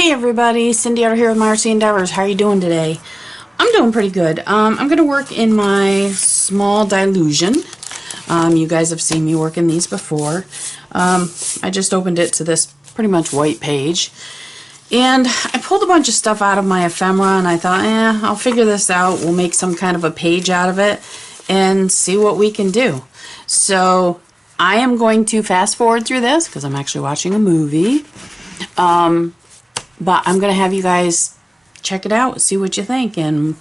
Hey everybody, Cindy out here with my Artsy Endeavours. How are you doing today? I'm doing pretty good. I'm going to work in my small dilution. You guys have seen me work in these before. I just opened it to this pretty much white page. And I pulled a bunch of stuff out of my ephemera and I thought, I'll figure this out. We'll make some kind of a page out of it and see what we can do. So I am going to fast forward through this because I'm actually watching a movie. But I'm going to have you guys check it out, see what you think, and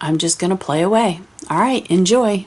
I'm just going to play away. All right, enjoy.